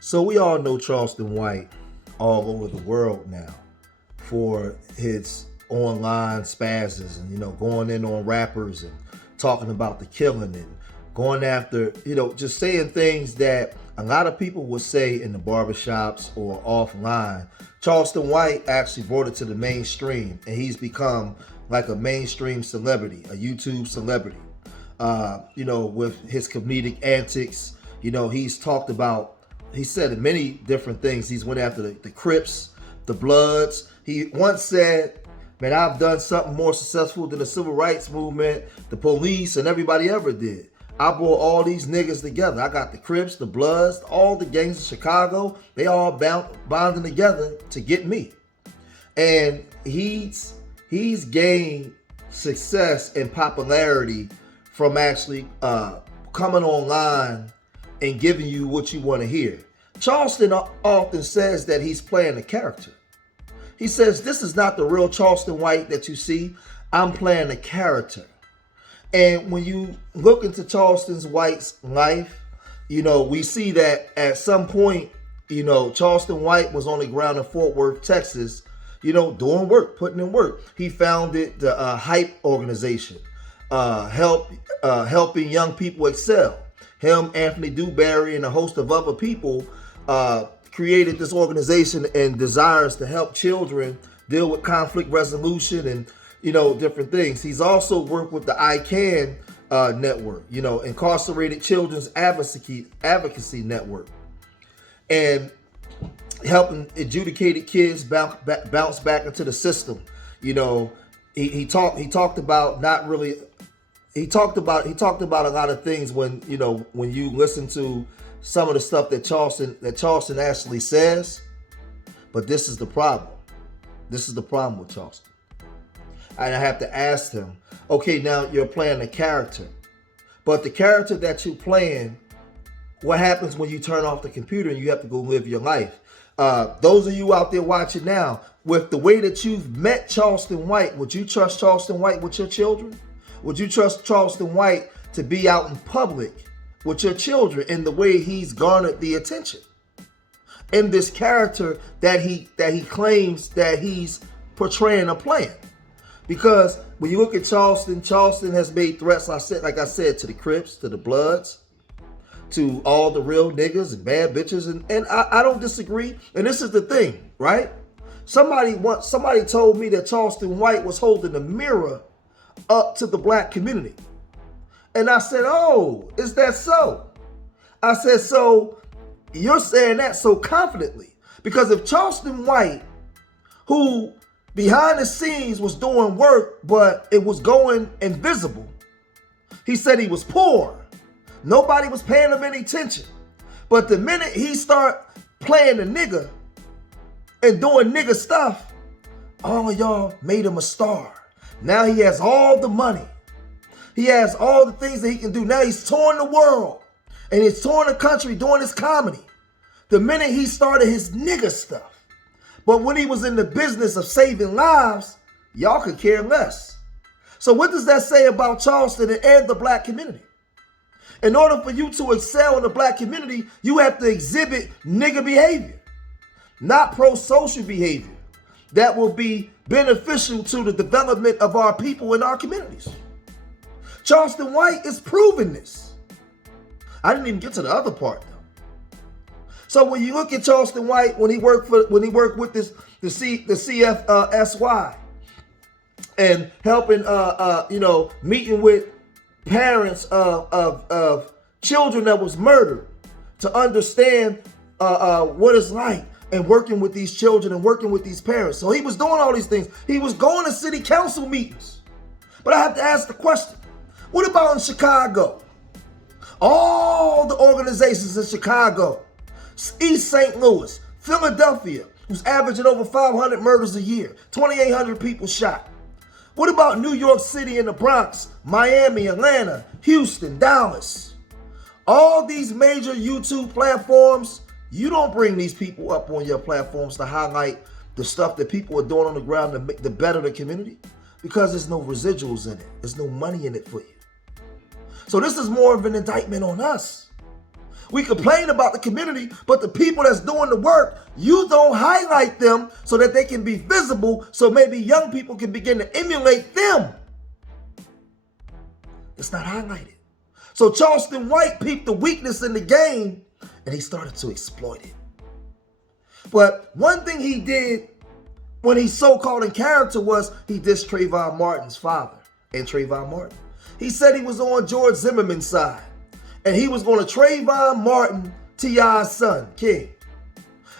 So we all know Charleston White all over the world now for his online spazzes and going in on rappers and talking about the killing and going after, just saying things that a lot of people would say in the barbershops or offline. Charleston White actually brought it to the mainstream, and he's become like a mainstream celebrity, a YouTube celebrity. With his comedic antics, he said many different things. He's went after the Crips, the Bloods. He once said, man, I've done something more successful than the civil rights movement, the police, and everybody ever did. I brought all these niggas together. I got the Crips, the Bloods, all the gangs of Chicago. They all bonding together to get me. And he's gained success and popularity from actually coming online and giving you what you want to hear. Charleston often says that he's playing a character. He says, this is not the real Charleston White that you see. I'm playing a character. And when you look into Charleston White's life, we see that at some point, Charleston White was on the ground in Fort Worth, Texas, doing work, putting in work. He founded the Hype organization, helping young people excel. Him, Anthony Dewberry, and a host of other people created this organization and desires to help children deal with conflict resolution and different things. He's also worked with the ICANN network, Incarcerated Children's Advocacy Network, and helping adjudicated kids bounce back into the system. He talked about a lot of things when you listen to some of the stuff that Charleston actually says. But this is the problem. This is the problem with Charleston. And I have to ask him, okay, now you're playing a character, but the character that you're playing, what happens when you turn off the computer and you have to go live your life? Those of you out there watching now, with the way that you've met Charleston White, would you trust Charleston White with your children? Would you trust Charleston White to be out in public with your children in the way he's garnered the attention? In this character that he claims that he's portraying a plan. Because when you look at Charleston has made threats, like I said, to the Crips, to the Bloods, to all the real niggas and bad bitches. And I don't disagree. And this is the thing, right? Somebody told me that Charleston White was holding a mirror up to the black community. And I said, oh, is that so? I said, so you're saying that so confidently? Because if Charleston White, who behind the scenes was doing work, but it was going invisible. He said he was poor. Nobody was paying him any attention. But the minute he start playing the nigga and doing nigga stuff, all of y'all made him a star. Now he has all the money. He has all the things that he can do. Now he's touring the world and he's touring the country doing his comedy. The minute he started his nigga stuff. But when he was in the business of saving lives, y'all could care less. So what does that say about Charleston and the black community? In order for you to excel in the black community, you have to exhibit nigga behavior, not pro-social behavior that will be beneficial to the development of our people in our communities. Charleston White is proving this. I didn't even get to the other part though. So when you look at Charleston White, when he worked with the CFSY and helping, meeting with parents of children that was murdered to understand what it's like, and working with these children and working with these parents. So he was doing all these things. He was going to city council meetings. But I have to ask the question, what about in Chicago? All the organizations in Chicago, East St. Louis, Philadelphia, who's averaging over 500 murders a year, 2,800 people shot. What about New York City and the Bronx, Miami, Atlanta, Houston, Dallas? All these major YouTube platforms, you don't bring these people up on your platforms to highlight the stuff that people are doing on the ground to better the community, because there's no residuals in it. There's no money in it for you. So this is more of an indictment on us. We complain about the community, but the people that's doing the work, you don't highlight them so that they can be visible, so maybe young people can begin to emulate them. It's not highlighted. So Charleston White peeped the weakness in the game, and he started to exploit it. But one thing he did when he's so-called in character was he dissed Trayvon Martin's father and Trayvon Martin. He said he was on George Zimmerman's side, and he was going to Trayvon Martin, T.I.'s son, King.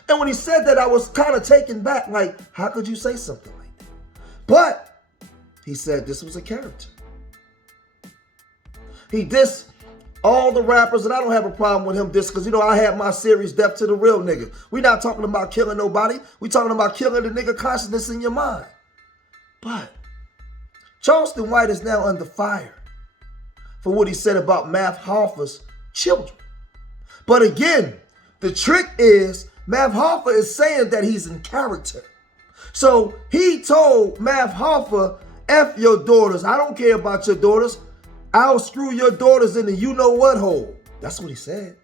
And when he said that, I was kind of taken back, like, how could you say something like that? But he said this was a character. He dissed all the rappers, and I don't have a problem with him dissing, because, you know, I had my series, Death to the Real Nigga. We're not talking about killing nobody. We're talking about killing the nigga consciousness in your mind. But Charleston White is now under fire for what he said about Math Hoffa's children. But again, the trick is Math Hoffa is saying that he's in character. So he told Math Hoffa, F your daughters. I don't care about your daughters. I'll screw your daughters in the you-know-what hole. That's what he said.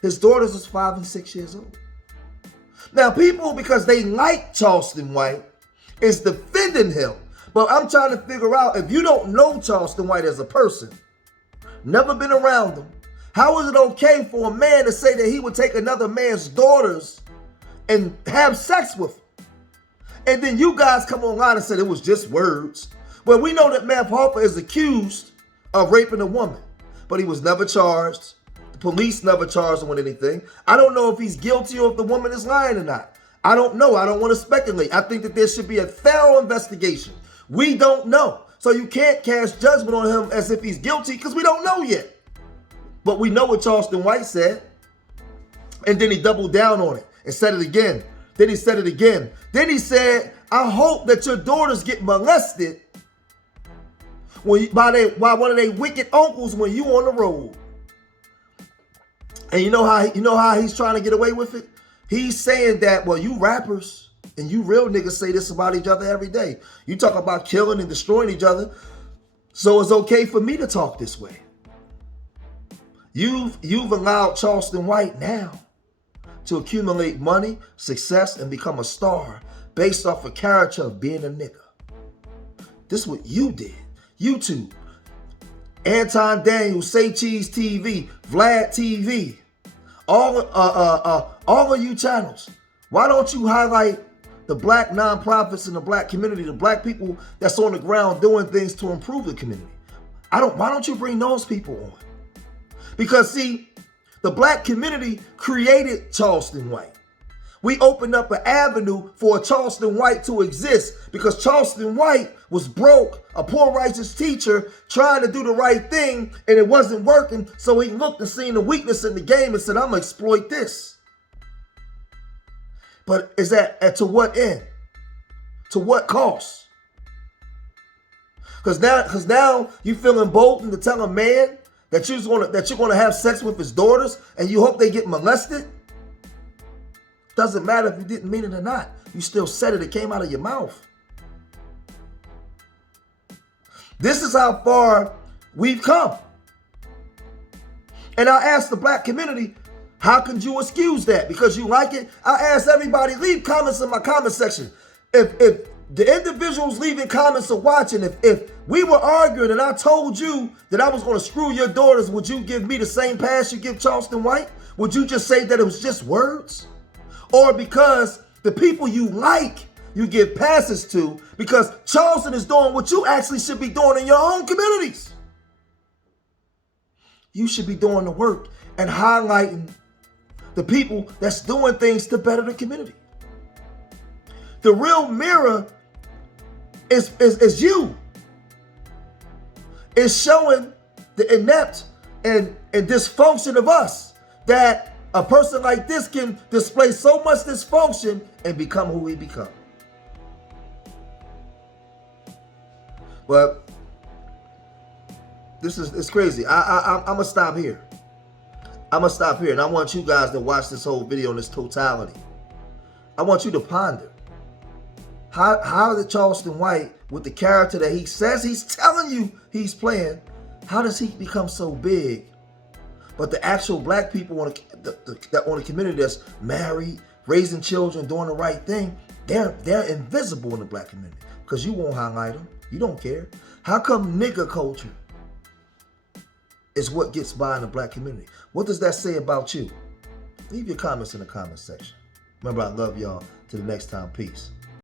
His daughters is 5 and 6 years old. Now, people, because they like Charleston White, is defending him. But I'm trying to figure out, if you don't know Charleston White as a person, never been around him, how is it okay for a man to say that he would take another man's daughters and have sex with them? And then you guys come online and said it was just words. Well, we know that Math Hoffa is accused of raping a woman, but he was never charged. The police never charged him with anything. I don't know if he's guilty or if the woman is lying or not. I don't know. I don't want to speculate. I think that there should be a thorough investigation. We don't know. So you can't cast judgment on him as if he's guilty, because we don't know yet. But we know what Charleston White said. And then he doubled down on it and said it again. Then he said it again. Then he said, I hope that your daughters get molested by one of their wicked uncles when you on the road. And you know how he's trying to get away with it? He's saying that, well, you rappers and you real niggas say this about each other every day. You talk about killing and destroying each other, so it's okay for me to talk this way. You've allowed Charleston White now to accumulate money, success, and become a star based off a character of being a nigga. This is what you did. YouTube, Anton Daniels, Say Cheese TV, Vlad TV, all of you channels. Why don't you highlight the black nonprofits in the black community, the black people that's on the ground doing things to improve the community? Why don't you bring those people on? Because see, the black community created Charleston White. We opened up an avenue for a Charleston White to exist because Charleston White was broke, a poor righteous teacher trying to do the right thing, and it wasn't working. So he looked and seen the weakness in the game and said, I'm going to exploit this. But is that to what end? To what cost? Because now you feel emboldened to tell a man that you're going to have sex with his daughters and you hope they get molested? Doesn't matter if you didn't mean it or not. You still said it. It came out of your mouth. This is how far we've come. And I asked the black community, how can you excuse that? Because you like it? I asked everybody, leave comments in my comment section. If the individuals leaving comments or watching, if we were arguing and I told you that I was going to screw your daughters, would you give me the same pass you give Charleston White? Would you just say that it was just words? Or because the people you like, you give passes to, because Charleston is doing what you actually should be doing in your own communities. You should be doing the work and highlighting the people that's doing things to better the community. The real mirror is you. It's showing the inept and dysfunction of us, that a person like this can display so much dysfunction and become who he become. But it's crazy. I'm gonna stop here. I'm gonna stop here, and I want you guys to watch this whole video in its totality. I want you to ponder how did Charleston White, with the character that he says he's telling you he's playing, how does he become so big? But the actual black people want to, that on the community that's married, raising children, doing the right thing, they're invisible in the black community because you won't highlight them. You don't care. How come nigger culture is what gets by in the black community? What does that say about you? Leave your comments in the comment section. Remember, I love y'all. Till the next time, peace.